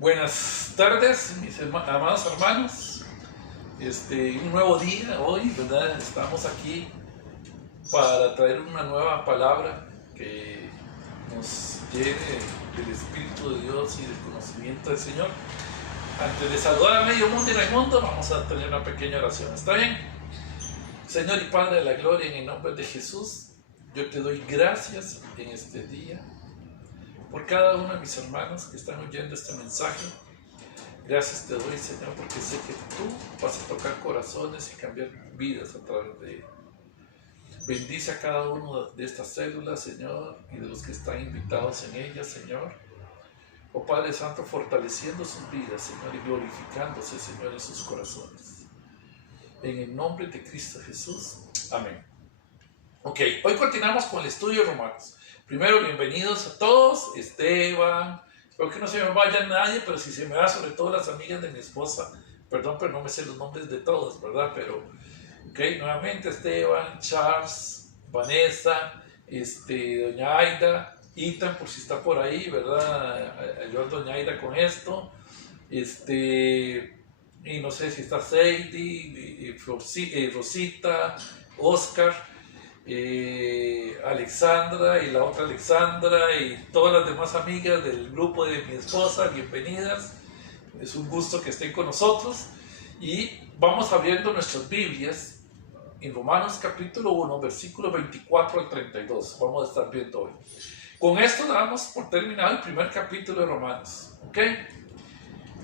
Buenas tardes, mis amados hermanos. Un nuevo día hoy, ¿verdad? Estamos aquí para traer una nueva palabra que nos llene del Espíritu de Dios y del conocimiento del Señor. Antes de saludar a medio mundo y Raimundo, vamos a tener una pequeña oración. ¿Está bien? Señor y Padre de la Gloria, en el nombre de Jesús, yo te doy gracias en este día por cada uno de mis hermanos que están oyendo este mensaje. Gracias te doy, Señor, porque sé que tú vas a tocar corazones y cambiar vidas a través de él. Bendice a cada uno de estas células, Señor, y de los que están invitados en ellas, Señor. Oh Padre Santo, fortaleciendo sus vidas, Señor, y glorificándose, Señor, en sus corazones. En el nombre de Cristo Jesús. Amén. Ok, hoy continuamos con el estudio de Romanos. Primero, bienvenidos a todos. Esteban, espero que no se me vaya nadie, pero si se me va, sobre todo las amigas de mi esposa, perdón, pero no me sé los nombres de todos, ¿verdad? Pero, ok, nuevamente Esteban, Charles, Vanessa, doña Aida, Ethan, por si está por ahí, ¿verdad? Ayudar a doña Aida con esto. Y no sé si está Sadie, Rosita, Oscar, Alexandra y la otra Alexandra y todas las demás amigas del grupo de mi esposa, bienvenidas. Es un gusto que estén con nosotros y vamos abriendo nuestras Biblias en Romanos capítulo 1, versículo 24 al 32. Vamos a estar viendo hoy. Con esto damos por terminado el primer capítulo de Romanos. ¿Ok?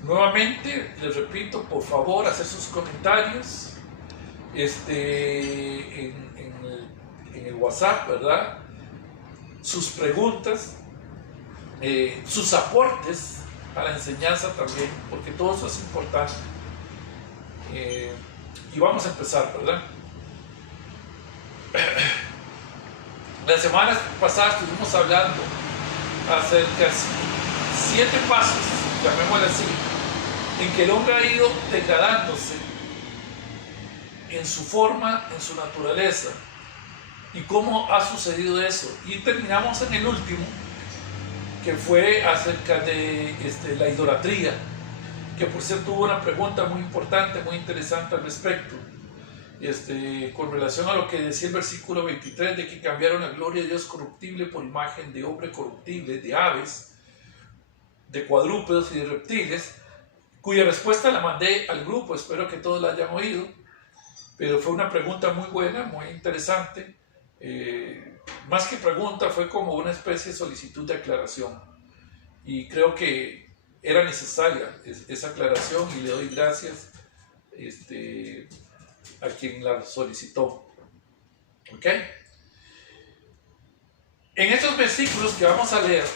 Nuevamente les repito, por favor, hacer sus comentarios en el WhatsApp, ¿verdad? Sus preguntas, sus aportes a la enseñanza también, porque todo eso es importante. Y vamos a empezar, ¿verdad? La semana pasada estuvimos hablando acerca de 7 pasos, llamémosle así, en que el hombre ha ido degradándose en su forma, en su naturaleza, y cómo ha sucedido eso. Y terminamos en el último, que fue acerca de la idolatría, que por cierto hubo una pregunta muy importante, muy interesante al respecto, con relación a lo que decía el versículo 23, de que cambiaron la gloria de Dios corruptible por imagen de hombre corruptible, de aves, de cuadrúpedos y de reptiles, cuya respuesta la mandé al grupo, espero que todos la hayan oído, pero fue una pregunta muy buena, muy interesante. Más que pregunta, fue como una especie de solicitud de aclaración, y creo que era necesaria esa aclaración, y le doy gracias a quien la solicitó. ¿Ok? En estos versículos que vamos a leer,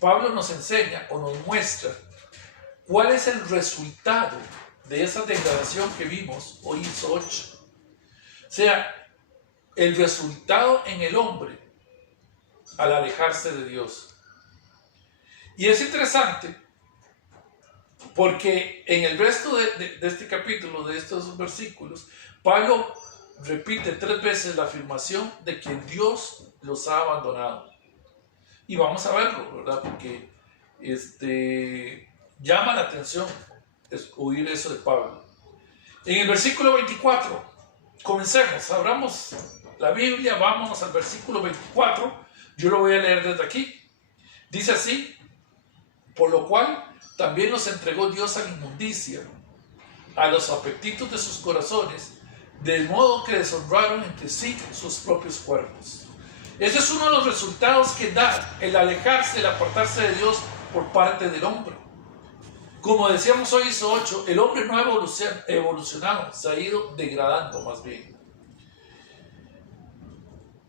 Pablo nos enseña o nos muestra cuál es el resultado de esa degradación que vimos hoy, hizo 8. O sea, el resultado en el hombre al alejarse de Dios. Y es interesante porque en el resto de este capítulo, de estos versículos, Pablo repite 3 veces la afirmación de que Dios los ha abandonado. Y vamos a verlo, ¿verdad? Porque llama la atención oír eso de Pablo. En el versículo 24, comencemos, abramos la Biblia, vámonos al versículo 24, yo lo voy a leer desde aquí. Dice así: por lo cual también nos entregó Dios a la inmundicia, a los apetitos de sus corazones, de modo que deshonraron entre sí sus propios cuerpos. Ese es uno de los resultados que da el alejarse, el apartarse de Dios por parte del hombre. Como decíamos hoy, hizo 8, el hombre no ha evolucionado, se ha ido degradando más bien.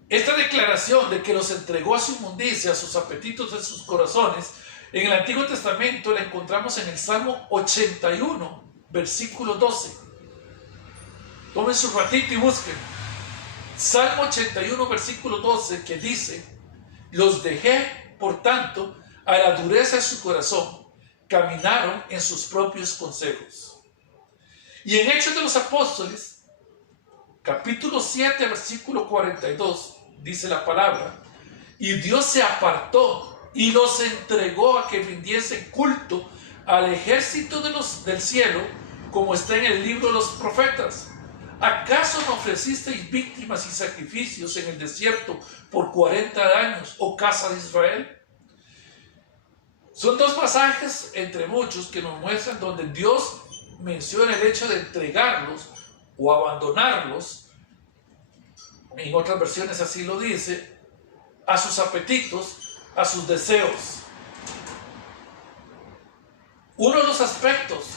Esta declaración de que los entregó a su inmundicia, a sus apetitos de sus corazones, en el Antiguo Testamento la encontramos en el Salmo 81, versículo 12. Tomen su ratito y busquen. Salmo 81, versículo 12, que dice: los dejé, por tanto, a la dureza de su corazón, caminaron en sus propios consejos. Y en Hechos de los Apóstoles, capítulo 7, versículo 42, dice la palabra: y Dios se apartó y los entregó a que rindiesen culto al ejército del cielo, como está en el libro de los profetas. ¿Acaso no ofrecisteis víctimas y sacrificios en el desierto por 40 años, oh casa de Israel? Son dos pasajes entre muchos que nos muestran donde Dios menciona el hecho de entregarlos o abandonarlos, en otras versiones así lo dice, a sus apetitos, a sus deseos. Uno de los aspectos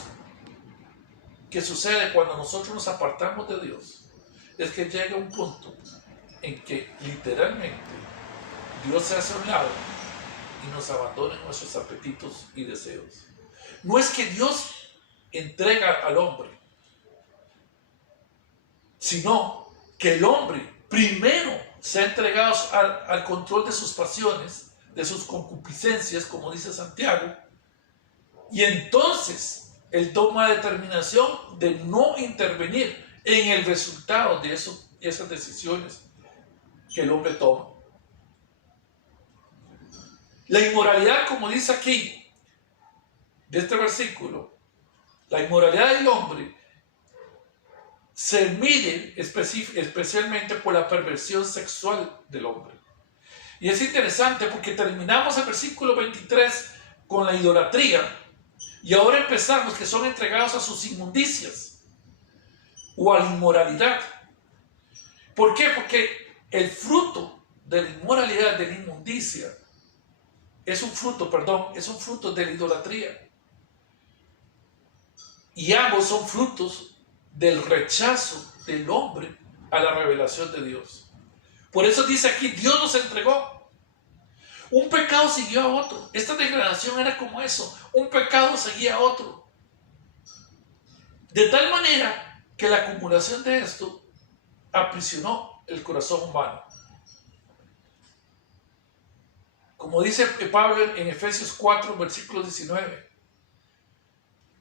que sucede cuando nosotros nos apartamos de Dios es que llega un punto en que literalmente Dios se hace a un lado y nos abandona en nuestros apetitos y deseos. No es que Dios entrega al hombre, sino que el hombre primero se ha entregado al control de sus pasiones, de sus concupiscencias, como dice Santiago, y entonces él toma la determinación de no intervenir en el resultado de esas decisiones que el hombre toma. La inmoralidad, como dice aquí, de este versículo, la inmoralidad del hombre se mide especialmente por la perversión sexual del hombre. Y es interesante porque terminamos el versículo 23 con la idolatría y ahora empezamos que son entregados a sus inmundicias o a la inmoralidad. ¿Por qué? Porque el fruto de la inmoralidad, de la inmundicia, es un fruto de la idolatría. Y ambos son frutos del rechazo del hombre a la revelación de Dios. Por eso dice aquí, Dios nos entregó. Un pecado siguió a otro. Esta declaración era como eso. Un pecado seguía a otro. De tal manera que la acumulación de esto aprisionó el corazón humano. Como dice Pablo en Efesios 4, versículo 19,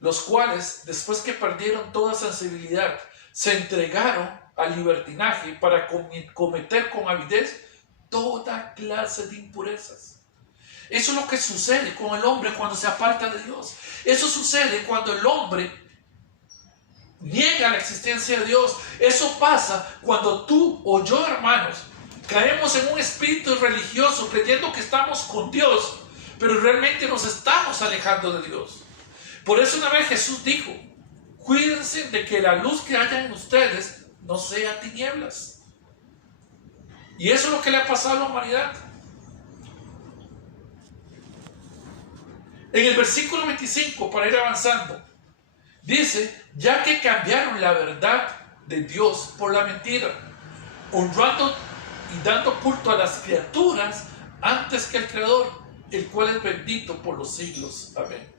los cuales, después que perdieron toda sensibilidad, se entregaron al libertinaje para cometer con avidez toda clase de impurezas. Eso es lo que sucede con el hombre cuando se aparta de Dios. Eso sucede cuando el hombre niega la existencia de Dios. Eso pasa cuando tú o yo, hermanos, caemos en un espíritu religioso creyendo que estamos con Dios, pero realmente nos estamos alejando de Dios. Por eso una vez Jesús dijo, cuídense de que la luz que haya en ustedes no sea tinieblas. Y eso es lo que le ha pasado a la humanidad. En el versículo 25, para ir avanzando, dice, ya que cambiaron la verdad de Dios por la mentira, honrando y dando culto a las criaturas antes que al Creador, el cual es bendito por los siglos. Amén.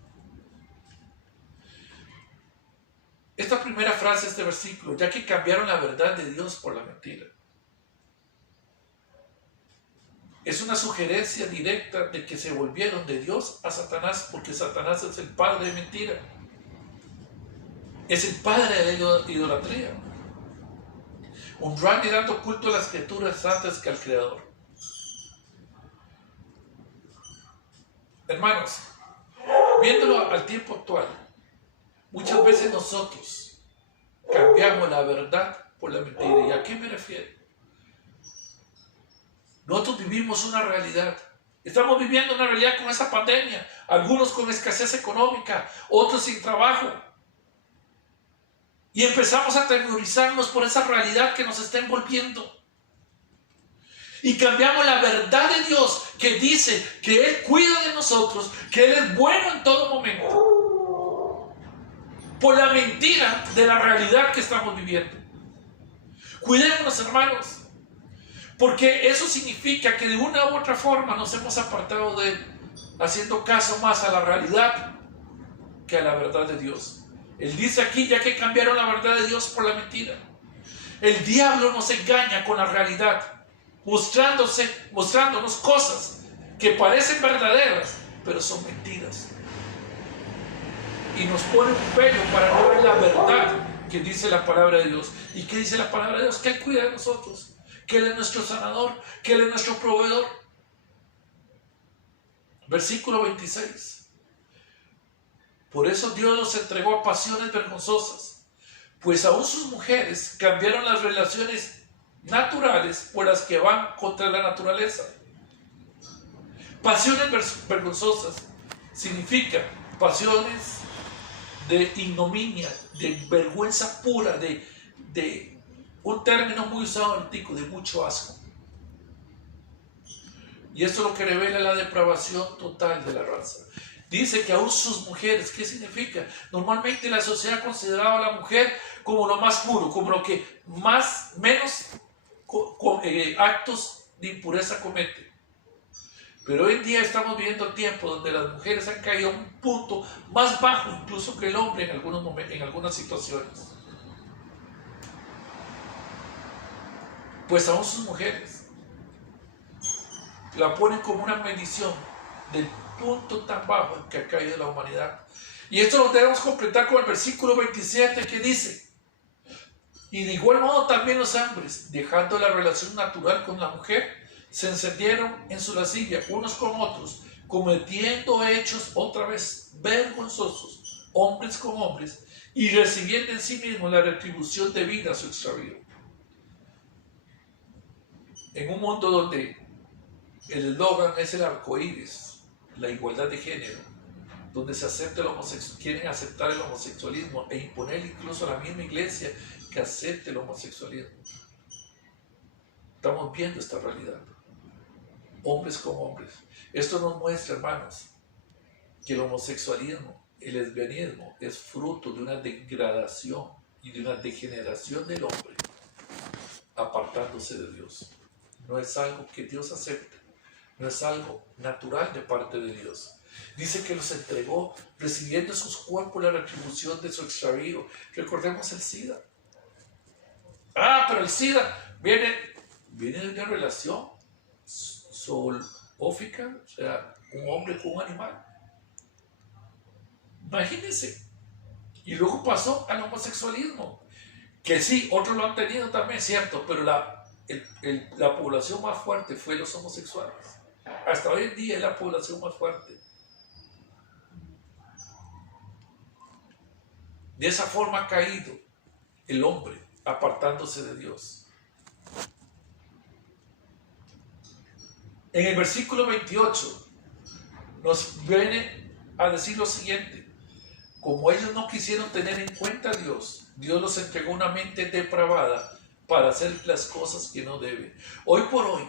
Esta primera frase de este versículo, ya que cambiaron la verdad de Dios por la mentira, es una sugerencia directa de que se volvieron de Dios a Satanás, porque Satanás es el padre de mentira. Es el padre de la idolatría. Honrando y dando culto a las criaturas antes que al Creador. Hermanos, viéndolo al tiempo actual, muchas veces nosotros cambiamos la verdad por la mentira. ¿Y a qué me refiero? Nosotros vivimos una realidad. Estamos viviendo una realidad con esa pandemia. Algunos con escasez económica, otros sin trabajo. Y empezamos a atemorizarnos por esa realidad que nos está envolviendo. Y cambiamos la verdad de Dios que dice que Él cuida de nosotros, que Él es bueno en todo momento, por la mentira de la realidad que estamos viviendo. Cuidémonos, hermanos, porque eso significa que de una u otra forma nos hemos apartado de Él, haciendo caso más a la realidad que a la verdad de Dios. Él dice aquí, ya que cambiaron la verdad de Dios por la mentira. El diablo nos engaña con la realidad, mostrándonos cosas que parecen verdaderas, pero son mentiras. Y nos pone un velo para no ver la verdad que dice la palabra de Dios. ¿Y qué dice la palabra de Dios? Que Él cuida de nosotros, que Él es nuestro sanador, que Él es nuestro proveedor. Versículo 26. Por eso Dios los entregó a pasiones vergonzosas, pues aún sus mujeres cambiaron las relaciones naturales por las que van contra la naturaleza. Pasiones vergonzosas significa pasiones de ignominia, de vergüenza pura, de un término muy usado en el tico, de mucho asco. Y esto es lo que revela la depravación total de la raza. Dice que aún sus mujeres, ¿qué significa? Normalmente la sociedad consideraba a la mujer como lo más puro, como lo que menos actos de impureza comete. Pero hoy en día estamos viviendo tiempos donde las mujeres han caído a un punto más bajo incluso que el hombre en algunos momentos, en algunas situaciones. Pues aún sus mujeres la ponen como una medición del punto tan bajo en que ha caído la humanidad. Y esto lo debemos completar con el versículo 27 que dice: y de igual modo también los hombres, dejando la relación natural con la mujer, se encendieron en su lascivia unos con otros, cometiendo hechos otra vez vergonzosos, hombres con hombres, y recibiendo en sí mismos la retribución debida a su extravío. En un mundo donde el eslogan es el arcoíris, la igualdad de género, donde se acepta el homosexualismo, quieren aceptar el homosexualismo e imponer incluso a la misma iglesia que acepte el homosexualismo. Estamos viendo esta realidad. Hombres con hombres. Esto nos muestra, hermanos, que el homosexualismo, el lesbianismo, es fruto de una degradación y de una degeneración del hombre, apartándose de Dios. No es algo que Dios acepte, no es algo natural de parte de Dios. Dice que los entregó recibiendo en sus cuerpos la retribución de su extravío. Recordemos el SIDA. Pero el SIDA viene de una relación zoológica, o sea, un hombre con un animal. Imagínense. Y luego pasó al homosexualismo, que sí, otros lo han tenido también, cierto, pero la población más fuerte fue los homosexuales. Hasta hoy en día es la población más fuerte. De esa forma ha caído el hombre, apartándose de Dios. En el versículo 28 nos viene a decir lo siguiente: como ellos no quisieron tener en cuenta a Dios, Dios los entregó una mente depravada para hacer las cosas que no deben. Hoy por hoy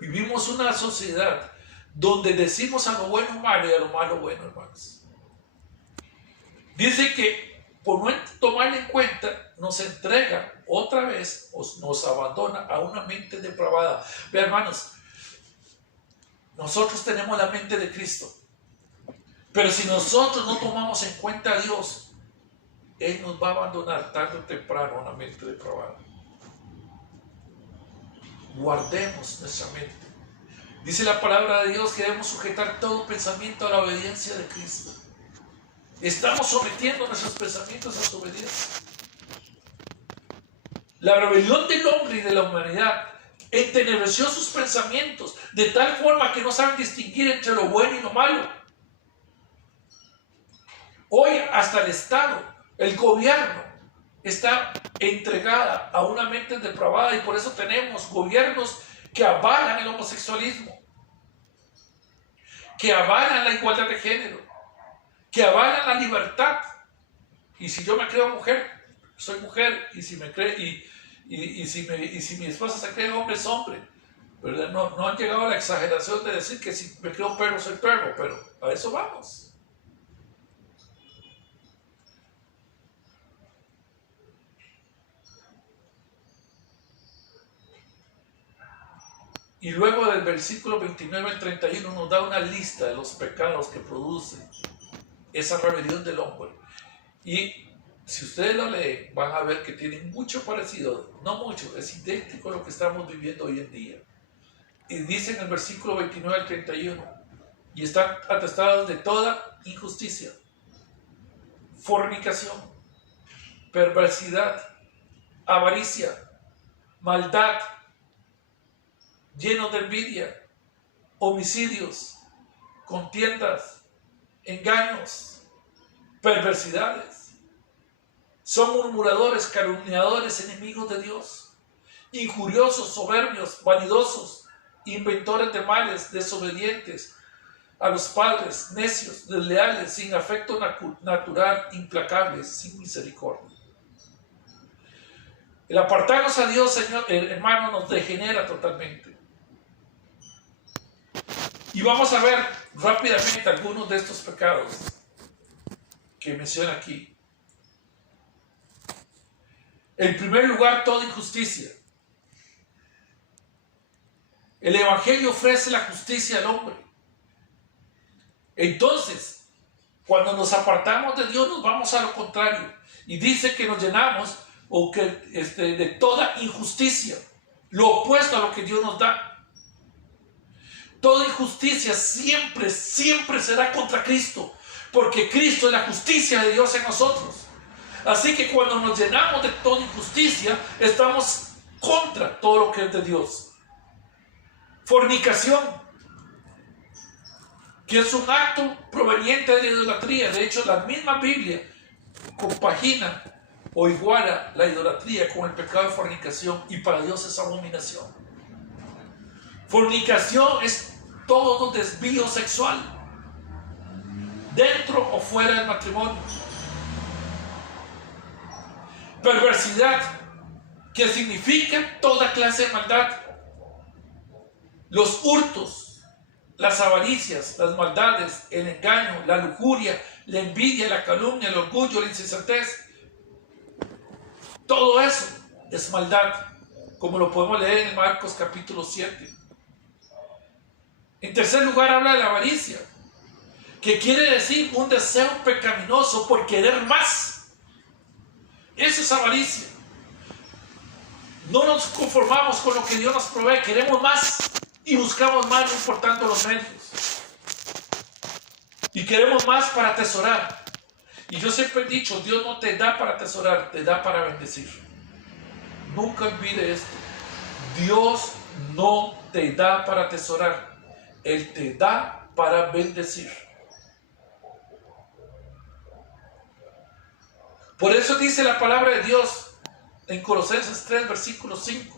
vivimos una sociedad donde decimos a lo bueno malo y a lo malo bueno, hermanos. Dice que por no tomarle en cuenta nos entrega otra vez, nos abandona a una mente depravada. Vean, hermanos, nosotros tenemos la mente de Cristo, pero si nosotros no tomamos en cuenta a Dios, Él nos va a abandonar tarde o temprano a una mente depravada. Guardemos nuestra mente. Dice la palabra de Dios que debemos sujetar todo pensamiento a la obediencia de Cristo. Estamos sometiendo nuestros pensamientos a su obediencia. La rebelión del hombre y de la humanidad entenebreció sus pensamientos de tal forma que no saben distinguir entre lo bueno y lo malo. Hoy hasta el Estado, el gobierno, está entregada a una mente depravada, y por eso tenemos gobiernos que avalan el homosexualismo, que avalan la igualdad de género, que avalan la libertad. Y si yo me creo mujer, soy mujer, y si me creo, y si mi esposa se cree hombre, es hombre, ¿verdad? No han llegado a la exageración de decir que si me creo perro, soy perro, pero a eso vamos. Y luego del versículo 29 al 31 nos da una lista de los pecados que produce esa rebelión del hombre. Y si ustedes lo leen, van a ver que tiene mucho parecido, no mucho, es idéntico a lo que estamos viviendo hoy en día. Y dice en el versículo 29 al 31, y están atestados de toda injusticia, fornicación, perversidad, avaricia, maldad, llenos de envidia, homicidios, contiendas, engaños, perversidades. Son murmuradores, calumniadores, enemigos de Dios, injuriosos, soberbios, vanidosos, inventores de males, desobedientes a los padres, necios, desleales, sin afecto natural, implacables, sin misericordia. El apartarnos a Dios, Señor, hermano, nos degenera totalmente. Y vamos a ver rápidamente algunos de estos pecados que menciona aquí. En primer lugar, toda injusticia. El Evangelio ofrece la justicia al hombre. Entonces, cuando nos apartamos de Dios, nos vamos a lo contrario. Y dice que nos llenamos de toda injusticia. Lo opuesto a lo que Dios nos da. Toda injusticia siempre será contra Cristo. Porque Cristo es la justicia de Dios en nosotros. Así que cuando nos llenamos de toda injusticia, estamos contra todo lo que es de Dios. Fornicación, que es un acto proveniente de la idolatría. De hecho, la misma Biblia compagina o iguala la idolatría con el pecado de fornicación, y para Dios es abominación. Fornicación es todo desvío sexual, dentro o fuera del matrimonio. Perversidad, que significa toda clase de maldad. Los hurtos, las avaricias, las maldades, el engaño, la lujuria, la envidia, la calumnia, el orgullo, la insensatez. Todo eso es maldad, como lo podemos leer en Marcos capítulo 7. En tercer lugar, habla de la avaricia, que quiere decir un deseo pecaminoso por querer más. Eso es avaricia. No nos conformamos con lo que Dios nos provee, queremos más y buscamos más, no importando los medios. Y queremos más para atesorar. Y yo siempre he dicho, Dios no te da para atesorar, te da para bendecir. Nunca olvide esto. Dios no te da para atesorar, Él te da para bendecir. Por eso dice la palabra de Dios en Colosenses 3, versículo 5.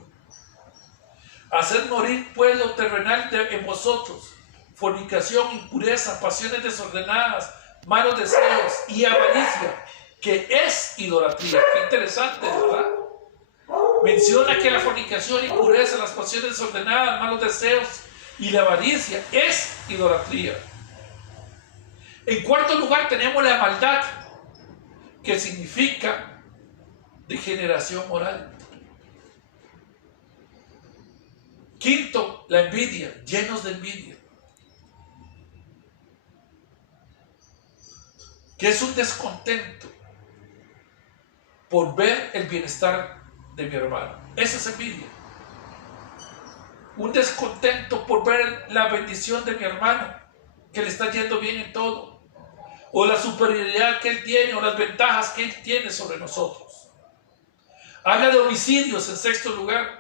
Haced morir pues lo terrenal en vosotros: fornicación, impureza, pasiones desordenadas, malos deseos y avaricia, que es idolatría. Qué interesante, ¿verdad? Menciona que la fornicación, impureza, las pasiones desordenadas, malos deseos y la avaricia es idolatría. En cuarto lugar tenemos la maldad, que significa degeneración moral. Quinto, la envidia, llenos de envidia, que es un descontento por ver el bienestar de mi hermano. Esa es envidia. Un descontento por ver la bendición de mi hermano, que le está yendo bien en todo, o la superioridad que él tiene, o las ventajas que él tiene sobre nosotros. Habla de homicidios en sexto lugar,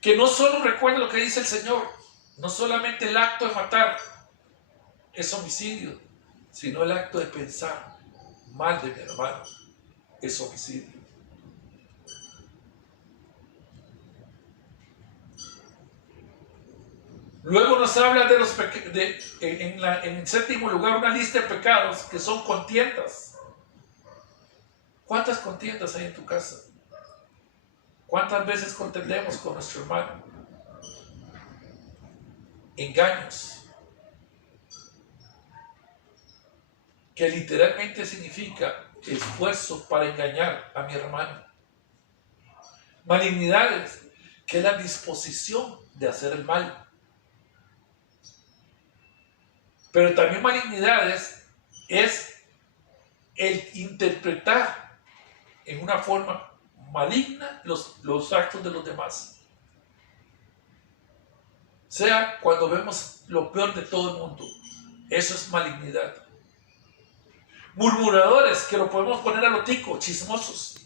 que no solo recuerda lo que dice el Señor, no solamente el acto de matar es homicidio, sino el acto de pensar mal de mi hermano es homicidio. Luego nos habla de los en séptimo lugar, una lista de pecados que son contiendas. ¿Cuántas contiendas hay en tu casa? ¿Cuántas veces contendemos con nuestro hermano? Engaños, que literalmente significa esfuerzo para engañar a mi hermano. Malignidades, que es la disposición de hacer el mal. Pero también malignidades es el interpretar en una forma maligna los actos de los demás. Sea cuando vemos lo peor de todo el mundo, eso es malignidad. Murmuradores, que lo podemos poner a lo tico, chismosos,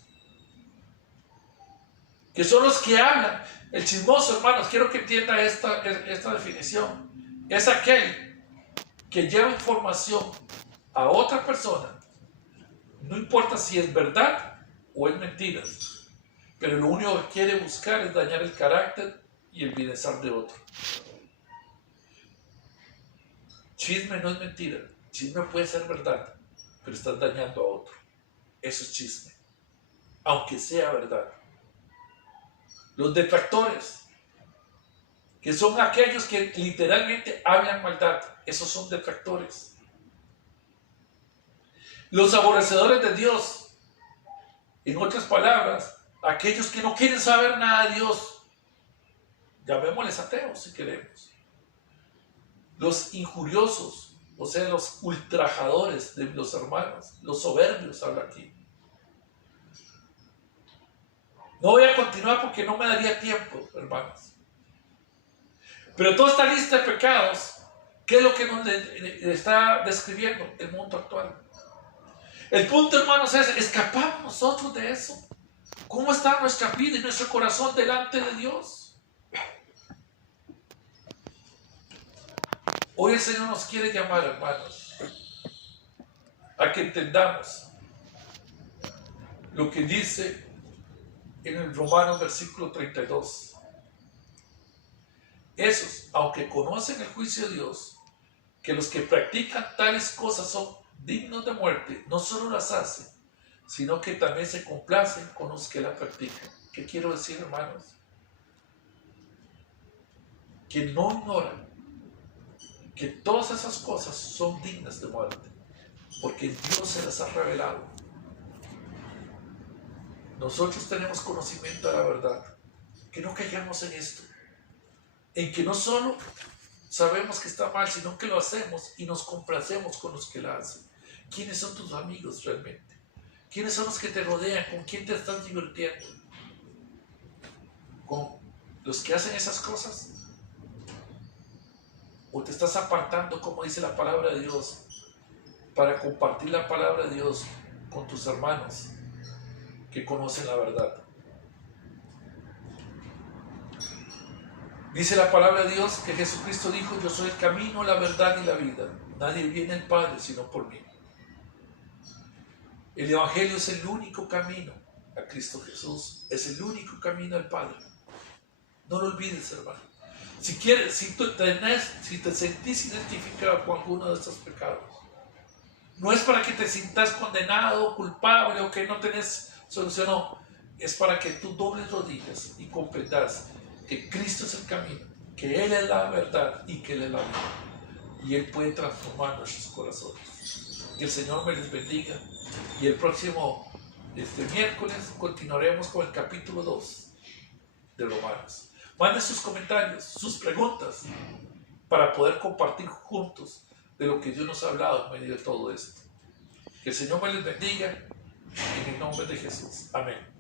que son los que hablan. El chismoso, hermanos, quiero que entienda esta definición. es aquel que lleva información a otra persona, no importa si es verdad o es mentira, pero lo único que quiere buscar es dañar el carácter y el bienestar de otro. Chisme no es mentira, chisme puede ser verdad, pero estás dañando a otro. Eso es chisme, aunque sea verdad. Los detractores, que son aquellos que literalmente hablan maldad, esos son detractores. Los aborrecedores de Dios, en otras palabras, aquellos que no quieren saber nada de Dios, llamémosles ateos si queremos. Los injuriosos, o sea, los ultrajadores de los hermanos, los soberbios, habla aquí. No voy a continuar porque no me daría tiempo, hermanos. Pero toda esta lista de pecados, ¿qué es lo que nos está describiendo el mundo actual? El punto, hermanos, es: ¿escapamos nosotros de eso? ¿Cómo está nuestra vida y nuestro corazón delante de Dios? Hoy el Señor nos quiere llamar, hermanos, a que entendamos lo que dice en el Romanos versículo 32. Esos, aunque conocen el juicio de Dios, que los que practican tales cosas son dignos de muerte, no solo las hacen, sino que también se complacen con los que la practican. ¿Qué quiero decir, hermanos? Que no ignoran que todas esas cosas son dignas de muerte, porque Dios se las ha revelado. Nosotros tenemos conocimiento de la verdad, que no caigamos en esto, en que no solo sabemos que está mal, sino que lo hacemos y nos complacemos con los que la hacen. ¿Quiénes son tus amigos realmente? ¿Quiénes son los que te rodean? ¿Con quién te estás divirtiendo? ¿Con los que hacen esas cosas? ¿O te estás apartando, como dice la palabra de Dios, para compartir la palabra de Dios con tus hermanos que conocen la verdad? Dice la palabra de Dios que Jesucristo dijo: yo soy el camino, la verdad y la vida. Nadie viene al Padre sino por mí. El Evangelio es el único camino a Cristo Jesús. Es el único camino al Padre. No lo olvides, hermano. Si quieres, si te sentís identificado con alguno de estos pecados, no es para que te sientas condenado, culpable o que no tenés solución, no. Es para que tú dobles rodillas y comprendas que Cristo es el camino, que Él es la verdad y que Él es la vida. Y Él puede transformar nuestros corazones. Que el Señor me les bendiga. Y el próximo miércoles continuaremos con el capítulo 2 de Romanos. Manden sus comentarios, sus preguntas, para poder compartir juntos de lo que Dios nos ha hablado en medio de todo esto. Que el Señor me les bendiga en el nombre de Jesús. Amén.